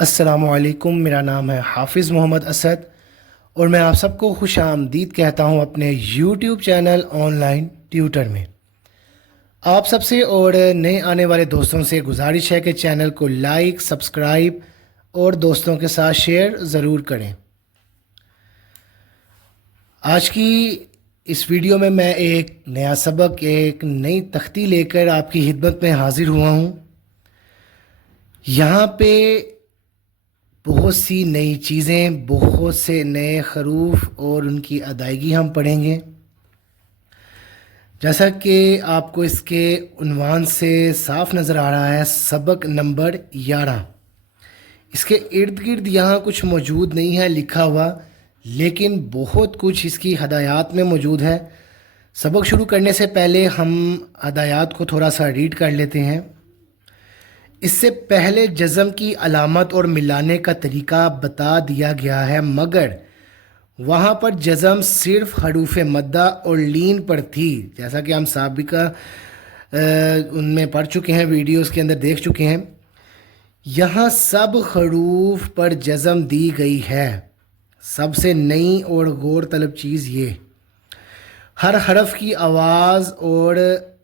السلام علیکم، میرا نام ہے حافظ محمد اسد اور میں آپ سب کو خوش آمدید کہتا ہوں اپنے YouTube channel online tutor میں۔ آپ سب سے اور نئے آنے والے دوستوں سے گزارش ہے کہ چینل کو لائک، سبسکرائب اور دوستوں کے ساتھ شیئر ضرور کریں۔ آج کی اس ویڈیو میں ایک نیا سبق، ایک نئی تختی لے کر آپ کی خدمت میں حاضر ہوا ہوں۔ یہاں پہ بہت سی نئی چیزیں، بہت سے نئے حروف اور ان کی ادائیگی ہم پڑھیں گے۔ جیسا کہ آپ کو اس کے عنوان سے صاف نظر آ رہا ہے، سبق نمبر 11۔ اس کے ارد گرد یہاں کچھ موجود نہیں ہے لکھا ہوا، لیکن بہت کچھ اس کی ہدایات میں موجود ہے۔ سبق شروع کرنے سے پہلے ہم ہدایات کو تھوڑا سا ریڈ کر لیتے ہیں۔ اس سے پہلے جزم کی علامت اور ملانے کا طریقہ بتا دیا گیا ہے، مگر وہاں پر جزم صرف حروف مدہ اور لین پر تھی، جیسا کہ ہم سابقہ ان میں پڑھ چکے ہیں، ویڈیوز کے اندر دیکھ چکے ہیں۔ یہاں سب حروف پر جزم دی گئی ہے۔ سب سے نئی اور غور طلب چیز یہ، ہر حرف کی آواز اور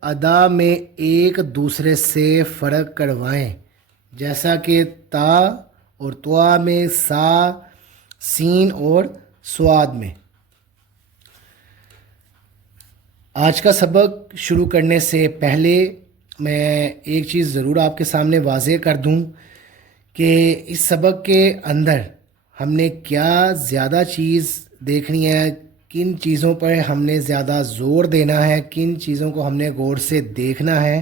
ادا میں ایک دوسرے سے فرق کروائیں، جیسا کہ تا اور توا میں، سا، سین اور سواد میں۔ آج کا سبق شروع کرنے سے پہلے میں ایک چیز ضرور آپ کے سامنے واضح کر دوں کہ اس سبق کے اندر ہم نے کیا زیادہ چیز دیکھنی ہے، کن چیزوں پر ہم نے زیادہ زور دینا ہے، کن چیزوں کو ہم نے غور سے دیکھنا ہے،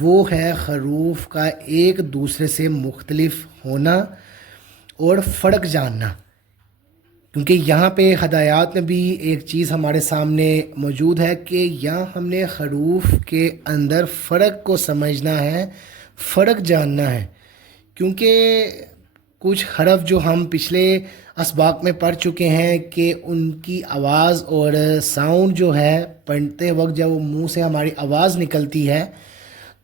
وہ ہے حروف کا ایک دوسرے سے مختلف ہونا اور فرق جاننا۔ کیونکہ یہاں پہ ہدایات میں بھی ایک چیز ہمارے سامنے موجود ہے کہ یہاں ہم نے حروف کے اندر فرق کو سمجھنا ہے، فرق جاننا ہے۔ کیونکہ کچھ حرف جو ہم پچھلے اسباق میں پڑھ چکے ہیں کہ ان کی آواز اور ساؤنڈ جو ہے، پڑھتے وقت جب وہ منہ سے ہماری آواز نکلتی ہے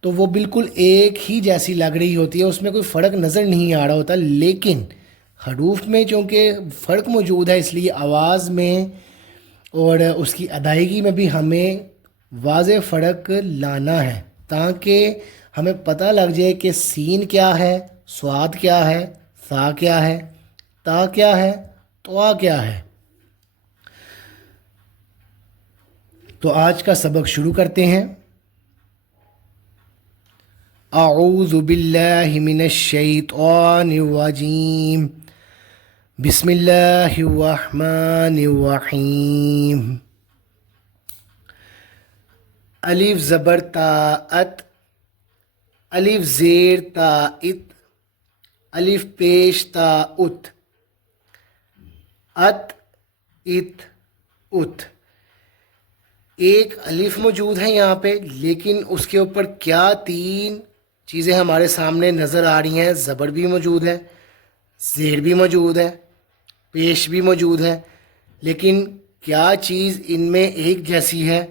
تو وہ بالکل ایک ہی جیسی لگ رہی ہوتی ہے، اس میں کوئی فرق نظر نہیں آ رہا ہوتا، لیکن حروف میں چونکہ فرق موجود ہے، اس لیے آواز میں اور اس کی ادائیگی میں بھی ہمیں واضح فرق لانا ہے، تاکہ ہمیں پتہ لگ جائے کہ سین کیا ہے، سواد کیا ہے، سا کیا ہے، تا کیا ہے، توا کیا ہے۔ تو آج کا سبق شروع کرتے ہیں۔ اعوذ باللہ من الشیطان الرجیم، بسم اللہ الرحمن الرحیم۔ الف زبر تا ات، الف زیر تا ات، الف پیش تا ات، ات ات ات۔ ایک الف موجود ہے یہاں پہ، لیکن اس کے اوپر کیا تین چیزیں ہمارے سامنے نظر آ رہی ہیں؟ زبر بھی موجود ہے، زیر بھی موجود ہے، پیش بھی موجود ہے، لیکن کیا چیز ان میں ایک جیسی ہے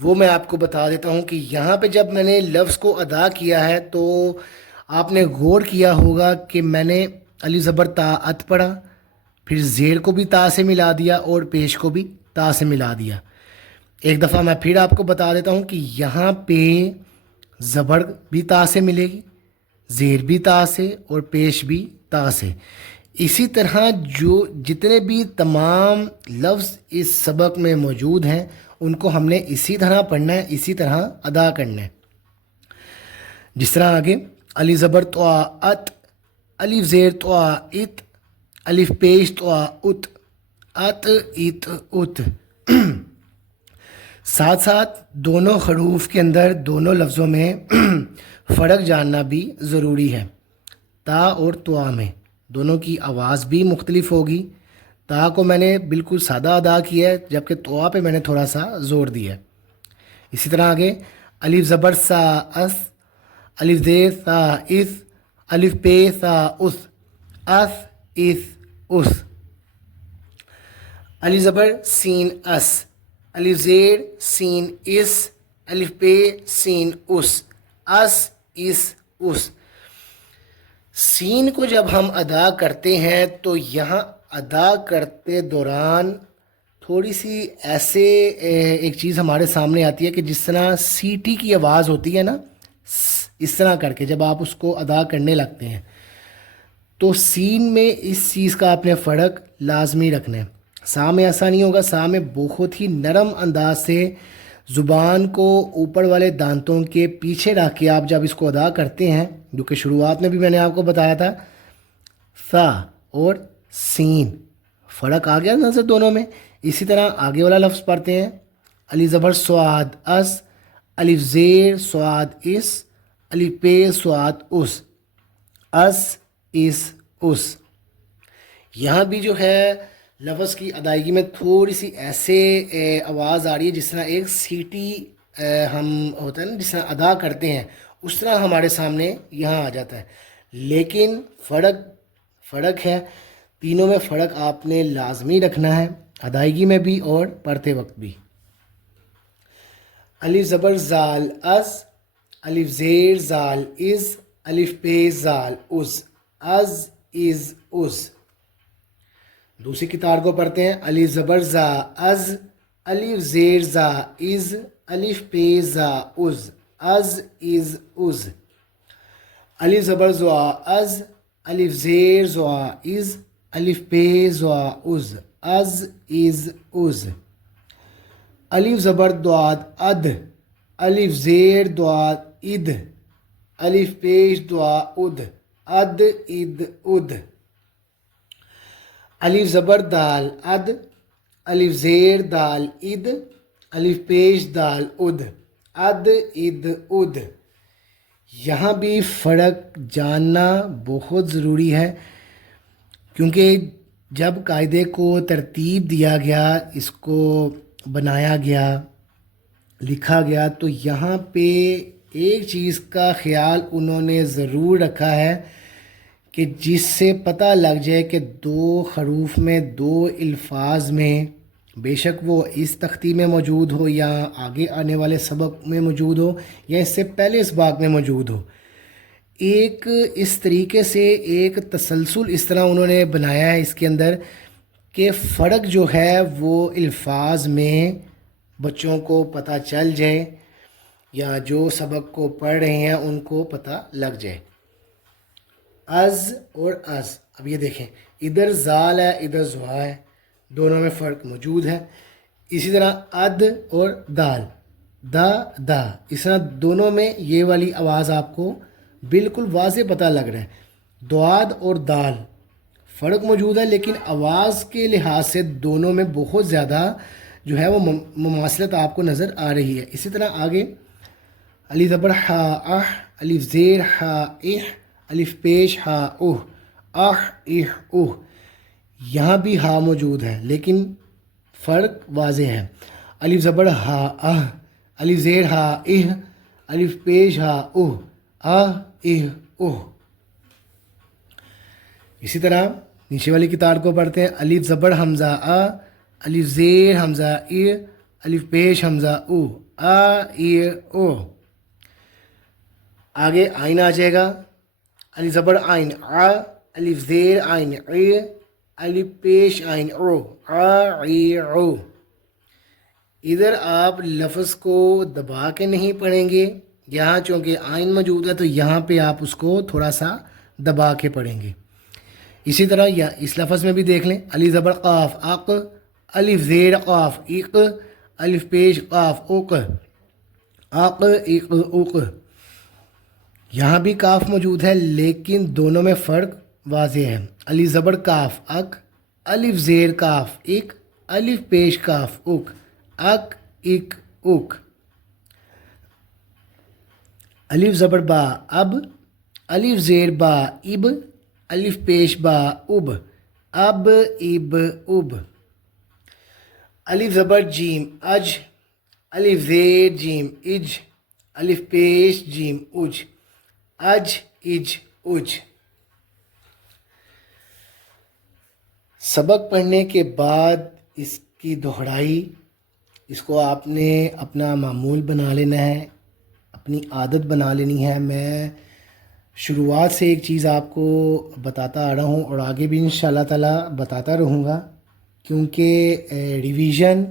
وہ میں آپ کو بتا دیتا ہوں۔ کہ یہاں پہ جب میں نے لفظ کو ادا کیا ہے تو آپ نے غور کیا ہوگا کہ میں نے الف زبر تا ات پڑھا، پھر زیر کو بھی تا سے ملا دیا اور پیش کو بھی تا سے ملا دیا۔ ایک دفعہ میں پھر آپ کو بتا دیتا ہوں کہ یہاں پہ زبر بھی تا سے ملے گی، زیر بھی تا سے اور پیش بھی تا سے۔ اسی طرح جو جتنے بھی تمام لفظ اس سبق میں موجود ہیں ان کو ہم نے اسی طرح پڑھنا ہے، اسی طرح ادا کرنا ہے۔ جس طرح آگے الف زبر طا ات، الف زیر طا ات، الف پیش طا ات، ات ات ات۔ ساتھ ساتھ دونوں حروف کے اندر، دونوں لفظوں میں فرق جاننا بھی ضروری ہے۔ تا اور توا میں دونوں کی آواز بھی مختلف ہوگی۔ تا کو میں نے بالکل سادہ ادا کیا ہے، جبکہ توا پہ میں نے تھوڑا سا زور دیا ہے۔ اسی طرح آگے الف زبر سا اس، الف زیر سا اس، الف پے سا اس، اس اس اس۔ الف زبر سین اس، الف زیر سین اس، الف پہ سین اس، اس اس اس۔ سین کو جب ہم ادا کرتے ہیں تو یہاں ادا کرتے دوران تھوڑی سی ایسے ایک چیز ہمارے سامنے آتی ہے کہ جس طرح سیٹی کی آواز ہوتی ہے نا، اس طرح کر کے جب آپ اس کو ادا کرنے لگتے ہیں تو سین میں اس چیز کا آپ نے فرق لازمی رکھنا ہے. سا میں ایسا نہیں ہوگا. سا میں بہت ہی نرم انداز سے زبان کو اوپر والے دانتوں کے پیچھے رکھ کے آپ جب اس کو ادا کرتے ہیں، جو کہ شروعات میں بھی میں نے آپ کو بتایا تھا، سا اور سین فرق آ گیا نظر دونوں میں. اسی طرح آگے والا لفظ پڑھتے ہیں. الف زبر سواد اس، الف زیر سواد اس، الف پے سواد اس، اس. یہاں بھی جو ہے لفظ کی ادائیگی میں تھوڑی سی ایسے آواز آ رہی ہے جس طرح ایک سیٹی ہم ہوتا ہے نا، جس طرح ادا کرتے ہیں اس طرح ہمارے سامنے یہاں آ جاتا ہے. لیکن فرق ہے. تینوں میں فرق آپ نے لازمی رکھنا ہے، ادائیگی میں بھی اور پڑھتے وقت بھی. الف زبر زال از، الف زیر زال از، الف پے زال از، از. دوسری کتار کو پڑھتے ہیں. الف زبر زا از، الف زیر زا از، الف پے زا از، از. الف زبر زوا از، الف زیر زوا از، الف پے زوا از، از. الف زبر دواد اد، الف زیر دواد اد، الف پیش دعا اد، اد. الف زبر دال اد، الف زیر دال اد، الف پیش دال اد، اد. یہاں بھی فرق جاننا بہت ضروری ہے، کیونکہ جب قاعدے کو ترتیب دیا گیا، اس کو بنایا گیا، لکھا گیا، تو یہاں پہ ایک چیز کا خیال انہوں نے ضرور رکھا ہے کہ جس سے پتہ لگ جائے کہ دو حروف میں، دو الفاظ میں، بے شک وہ اس تختی میں موجود ہو یا آگے آنے والے سبق میں موجود ہو یا اس سے پہلے اس باغ میں موجود ہو، ایک اس طریقے سے ایک تسلسل اس طرح انہوں نے بنایا ہے اس کے اندر کہ فرق جو ہے وہ الفاظ میں بچوں کو پتہ چل جائے یا جو سبق کو پڑھ رہے ہیں ان کو پتہ لگ جائے. از اور از، اب یہ دیکھیں ادھر زال ہے ادھر زوا ہے، دونوں میں فرق موجود ہے. اسی طرح اد اور دال، دا، اس طرح دونوں میں یہ والی آواز آپ کو بالکل واضح پتہ لگ رہا ہے. دواد اور دال فرق موجود ہے، لیکن آواز کے لحاظ سے دونوں میں بہت زیادہ جو ہے وہ مماثلت آپ کو نظر آ رہی ہے. اسی طرح آگے الف زبر ہا اح، الف زیر ہا اح، الف پیش ہا اوہ، اح اوہ. یہاں بھی ہا موجود ہے لیکن فرق واضح ہے. الف زبر ہا اہ، الف زیر ہا اہ، الف پیش ہا اوہ، اوہ. اسی طرح نیچے والی کتاب کو پڑھتے ہیں. الف زبر حمزہ آ، الف زیر حمزہ ای، الف پیش حمزہ او، او. آگے آئین آ جائے گا. الف زبر آئین آ، الف زیر آئین ای، الف پیش آئین او، او. ادھر آپ لفظ کو دبا کے نہیں پڑھیں گے، یہاں چونکہ آئین موجود ہے تو یہاں پہ آپ اس کو تھوڑا سا دبا کے پڑھیں گے. اسی طرح یا اس لفظ میں بھی دیکھ لیں. الف زبر قاف اق، الف زیر قاف اق، الف پیش قاف اوق، اق اوق. یہاں بھی کاف موجود ہے لیکن دونوں میں فرق واضح ہے. الف زبر کاف اق، الف زیر کاف اق، الف پیش کاف اق، اق اوق. الف زبر با اب، الف زیر با اب، الف پیش با اب، اب اب. الف زبر جیم اج، الف زیر جیم اج، الف پیش جیم اج، اج. سبق پڑھنے کے بعد اس کی دہرائی، اس کو آپ نے اپنا معمول بنا لینا ہے، اپنی عادت بنا لینی ہے. میں شروعات سے ایک چیز آپ کو بتاتا آ رہا ہوں اور آگے بھی انشاءاللہ تعالی بتاتا رہوں گا، کیونکہ ریویژن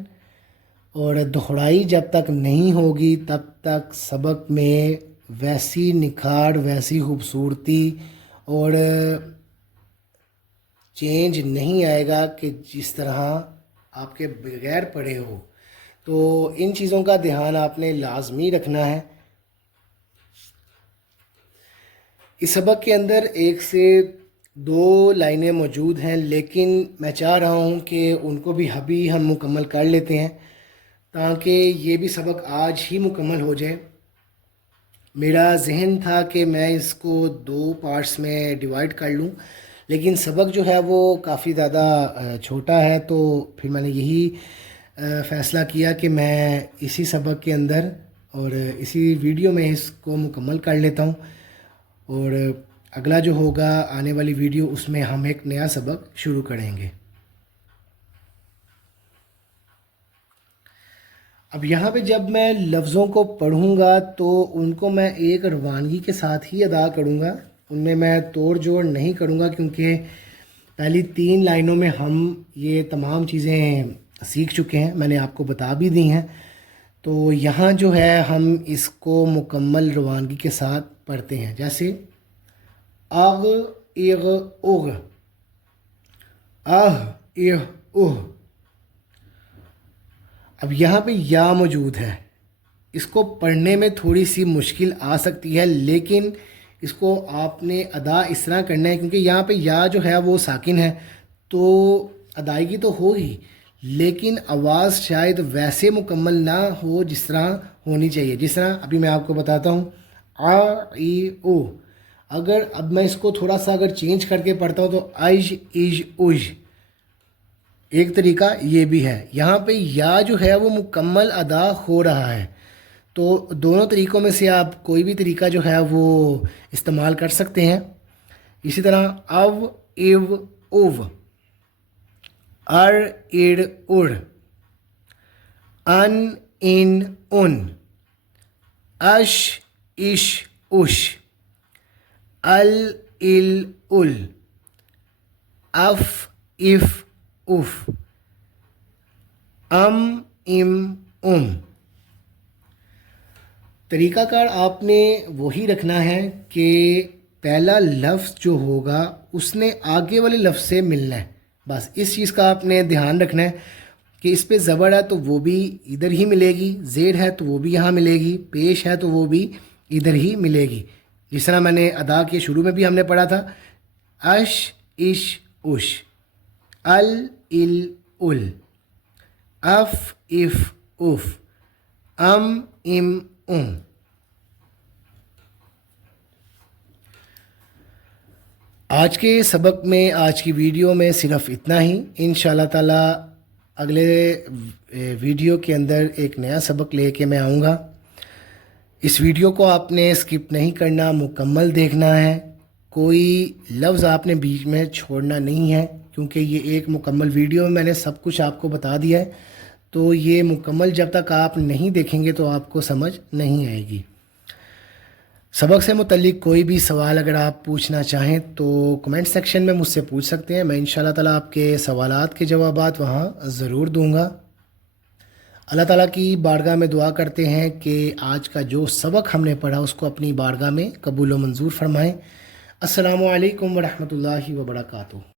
اور دہرائی جب تک نہیں ہوگی تب تک سبق میں ویسی نکھار، ویسی خوبصورتی اور چینج نہیں آئے گا کہ جس طرح آپ کے بغیر پڑھے ہو۔ تو ان چیزوں کا دھیان آپ نے لازمی رکھنا ہے۔ اس سبق کے اندر ایک سے دو لائنیں موجود ہیں، لیکن میں چاہ رہا ہوں کہ ان کو بھی ابھی ہم مکمل کر لیتے ہیں تاکہ یہ بھی سبق آج ہی مکمل ہو جائے۔ میرا ذہن تھا کہ میں اس کو 2 پارٹس میں ڈیوائڈ کر لوں، لیکن سبق جو ہے وہ کافی زیادہ چھوٹا ہے، تو پھر میں نے یہی فیصلہ کیا کہ میں اسی سبق کے اندر اور اسی ویڈیو میں اس کو مکمل کر لیتا ہوں، اور اگلا جو ہوگا آنے والی ویڈیو اس میں ہم ایک نیا سبق شروع کریں گے۔ اب یہاں پہ جب میں لفظوں کو پڑھوں گا تو ان کو میں ایک روانگی کے ساتھ ہی ادا کروں گا، ان میں توڑ جوڑ نہیں کروں گا، کیونکہ پہلی 3 لائنوں میں ہم یہ تمام چیزیں سیکھ چکے ہیں، میں نے آپ کو بتا بھی دی ہیں۔ تو یہاں جو ہے ہم اس کو مکمل روانگی کے ساتھ پڑھتے ہیں، جیسے اغ اغ اغ، اہ اہ اہ۔ اب یہاں پہ یا موجود ہے، اس کو پڑھنے میں تھوڑی سی مشکل آ سکتی ہے، لیکن اس کو آپ نے ادا اس طرح کرنا ہے، کیونکہ یہاں پہ یا جو ہے وہ ساکن ہے، تو ادائیگی تو ہوگی لیکن آواز شاید ویسے مکمل نہ ہو جس طرح ہونی چاہیے۔ جس طرح ابھی میں آپ کو بتاتا ہوں، آ ای او، اگر اب میں اس کو تھوڑا سا اگر چینج کر کے پڑھتا ہوں تو ایج ایج اوج، ایک طریقہ یہ بھی ہے۔ یہاں پہ یا جو ہے وہ مکمل ادا ہو رہا ہے، تو دونوں طریقوں میں سے آپ کوئی بھی طریقہ جو ہے وہ استعمال کر سکتے ہیں۔ اسی طرح او ایو اوو، ار اڑ اڑ، ان ان ان، اش اش اش، ال ال ال، اف اف اف، ام ام ام۔ طریقہ کار آپ نے وہی رکھنا ہے کہ پہلا لفظ جو ہوگا اس نے آگے والے لفظ سے ملنا ہے، بس اس چیز کا آپ نے دھیان رکھنا ہے کہ اس پہ زبر ہے تو وہ بھی ادھر ہی ملے گی، زیر ہے تو وہ بھی یہاں ملے گی، پیش ہے تو وہ بھی ادھر ہی ملے گی۔ جس طرح میں نے ادا کے شروع میں بھی ہم نے پڑھا تھا، اش اش اش، ال ال ال، اف اف اف، ام ام ام۔ آج کے سبق میں، آج کی ویڈیو میں صرف اتنا ہی۔ انشاءاللہ تعالی اگلے ویڈیو کے اندر ایک نیا سبق لے کے میں آؤں گا۔ اس ویڈیو کو آپ نے اسکپ نہیں کرنا، مکمل دیکھنا ہے، کوئی لفظ آپ نے بیچ میں چھوڑنا نہیں ہے، کیونکہ یہ ایک مکمل ویڈیو میں نے سب کچھ آپ کو بتا دیا ہے، تو یہ مکمل جب تک آپ نہیں دیکھیں گے تو آپ کو سمجھ نہیں آئے گی۔ سبق سے متعلق کوئی بھی سوال اگر آپ پوچھنا چاہیں تو کمنٹ سیکشن میں مجھ سے پوچھ سکتے ہیں، میں انشاءاللہ تعالیٰ آپ کے سوالات کے جوابات وہاں ضرور دوں گا۔ اللہ تعالیٰ کی بارگاہ میں دعا کرتے ہیں کہ آج کا جو سبق ہم نے پڑھا اس کو اپنی بارگاہ میں قبول و منظور فرمائیں۔ السلام علیکم ورحمۃ اللہ وبرکاتہ۔